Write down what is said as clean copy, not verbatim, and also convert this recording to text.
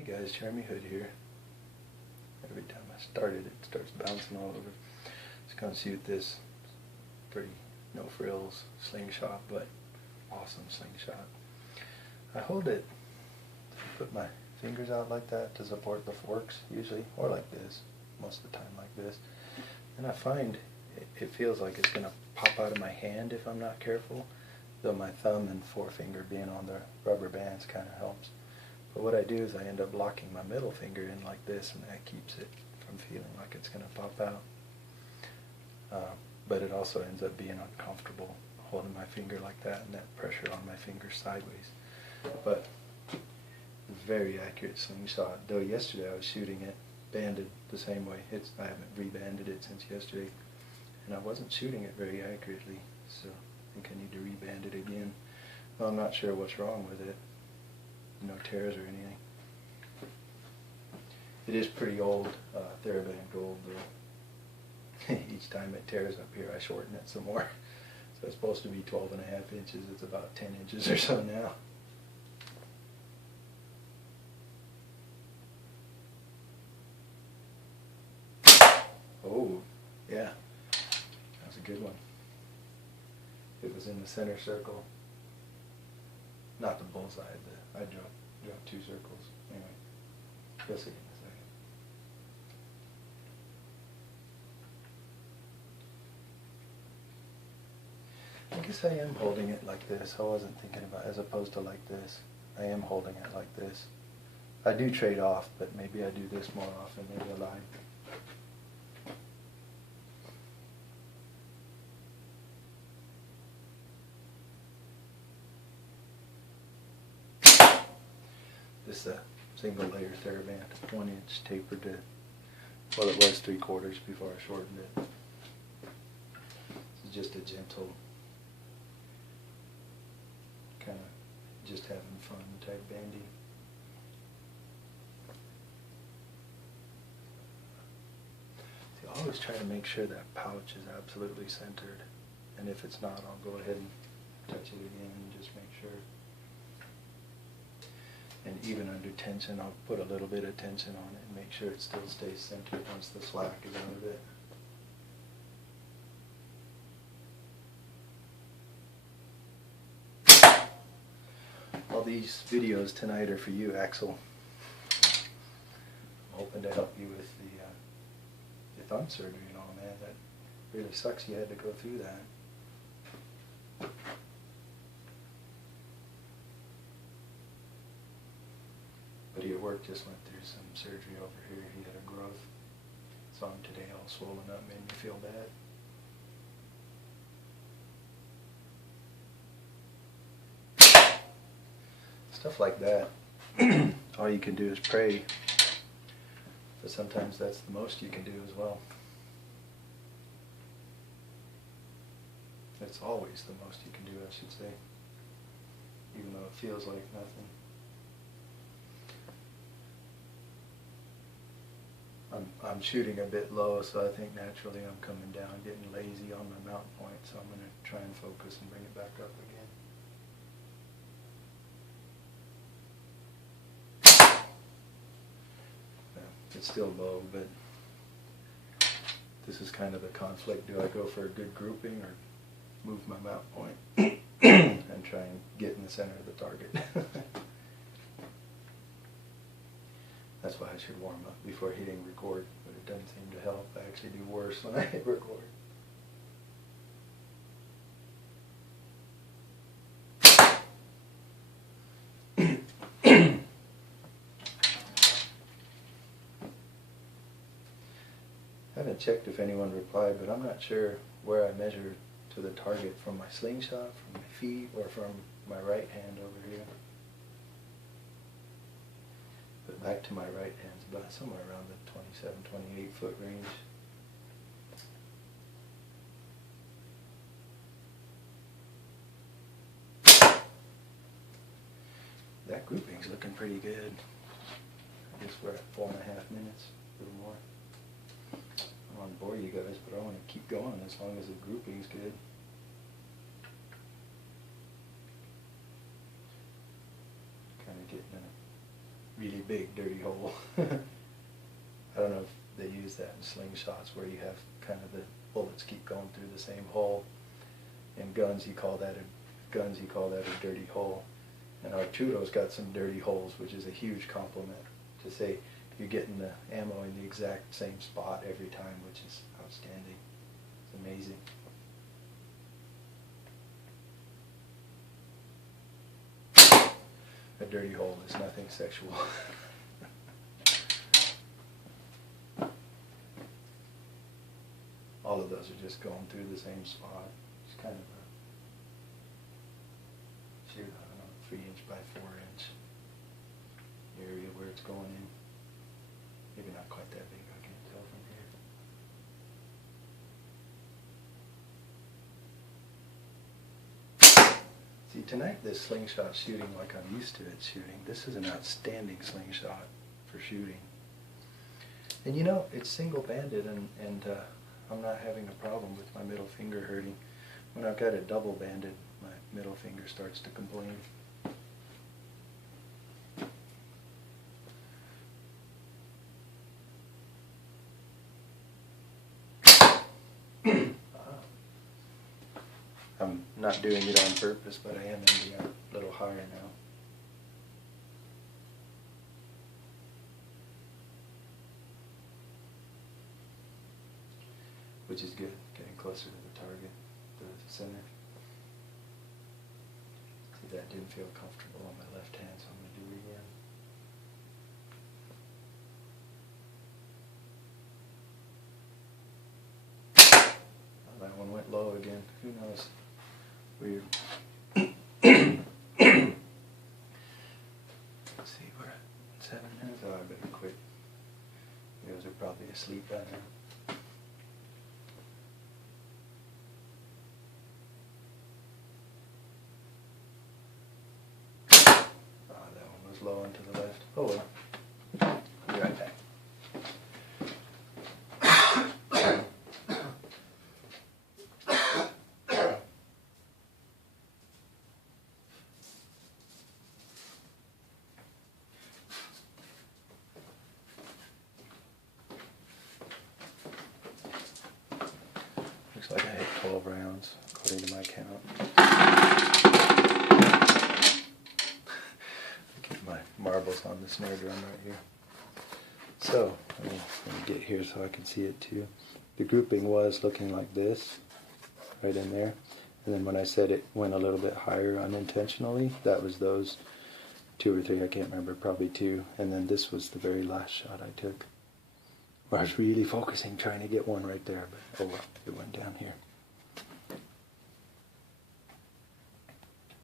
Hey guys, Jeremy Hood here. Every time I start it, it starts bouncing all over. Just gonna see with this pretty no frills slingshot, but awesome slingshot. I hold it, put my fingers out like that to support the forks usually, or like this, most of the time like this. And I find it feels like it's gonna pop out of my hand if I'm not careful, though my thumb and forefinger being on the rubber bands kind of helps. But what I do is I end up locking my middle finger in like this, and that keeps it from feeling like it's going to pop out. But it also ends up being uncomfortable holding my finger like that, and that pressure on my finger sideways. But very accurate slingshot. Though yesterday I was shooting it banded the same way. I haven't rebanded it since yesterday, and I wasn't shooting it very accurately, so I think I need to reband it again. Well, I'm not sure what's wrong with it. No tears or anything. It is pretty old, TheraBand gold though. Each time it tears up here I shorten it some more. So it's supposed to be 12.5 inches, it's about 10 inches or so now. Oh, yeah, that was a good one. It was in the center circle. Not the bullseye, I dropped 2 circles. Anyway, you'll see in a second. I guess I am holding it like this. I wasn't thinking about it, as opposed to like this. I am holding it like this. I do trade off, but maybe I do this more often. Maybe I lied. This is a single layer TheraBand, 1 inch tapered to, well, it was 3/4 before I shortened it. This is just a gentle, kind of just having fun type bandy. See, I always try to make sure that pouch is absolutely centered, and if it's not, I'll go ahead and touch it again and just make sure. And even under tension, I'll put a little bit of tension on it and make sure it still stays centered once the slack is out of it. All these videos tonight are for you, Axel. I'm hoping to help you with the thumb surgery and all, man. That really sucks you had to go through that. Buddy at work just went through some surgery over here. He had a growth. Saw him today all swollen up, made me feel bad. Stuff like that. All you can do is pray. But sometimes that's the most you can do as well. It's always the most you can do, I should say. Even though it feels like nothing. I'm shooting a bit low, so I think naturally I'm coming down, getting lazy on my mount point, so I'm going to try and focus and bring it back up again. Yeah, it's still low, but this is kind of the conflict. Do I go for a good grouping or move my mount point and try and get in the center of the target? That's why I should warm up before hitting record, but it doesn't seem to help. I actually do worse when I hit record. I haven't checked if anyone replied, but I'm not sure where I measure to the target, from my slingshot, from my feet, or from my right hand over here. But back to my right hand's about somewhere around the 27, 28 foot range. That grouping's looking pretty good. I guess we're at 4.5 minutes, a little more. I don't want to bore you guys, but I want to keep going as long as the grouping's good. Kind of getting a really big dirty hole. I don't know if they use that in slingshots where you have kind of the bullets keep going through the same hole. In guns, you call that a dirty hole. And Arturo's got some dirty holes, which is a huge compliment to say you're getting the ammo in the exact same spot every time, which is outstanding. It's amazing. A dirty hole is nothing sexual. All of those are just going through the same spot. It's kind of a, shoot, I don't know, 3" by 4" area where it's going in. Maybe not quite that big, I can't tell from here. See, tonight this slingshot shooting like I'm used to it shooting. This is an outstanding slingshot for shooting. And you know, it's single-banded and I'm not having a problem with my middle finger hurting. When I've got it double-banded, my middle finger starts to complain. I'm not doing it on purpose, but I am ending up a little higher now. Which is good, getting closer to the target, the center. See, that didn't feel comfortable on my left hand, so I'm going to do it again. Oh, that one went low again. Who knows? Weird. Let's see, we're at 7 minutes. Oh, I better quit. You guys are probably asleep by now. Low and to the left. Oh well. I'll be right back. Looks like I hit 12 rounds, according to my count. Marbles on the snare drum right here. So, let me get here so I can see it too. The grouping was looking like this, right in there. And then when I said it went a little bit higher unintentionally, that was those 2 or 3, I can't remember, probably 2. And then this was the very last shot I took, where I was really focusing, trying to get one right there, but oh well, it went down here.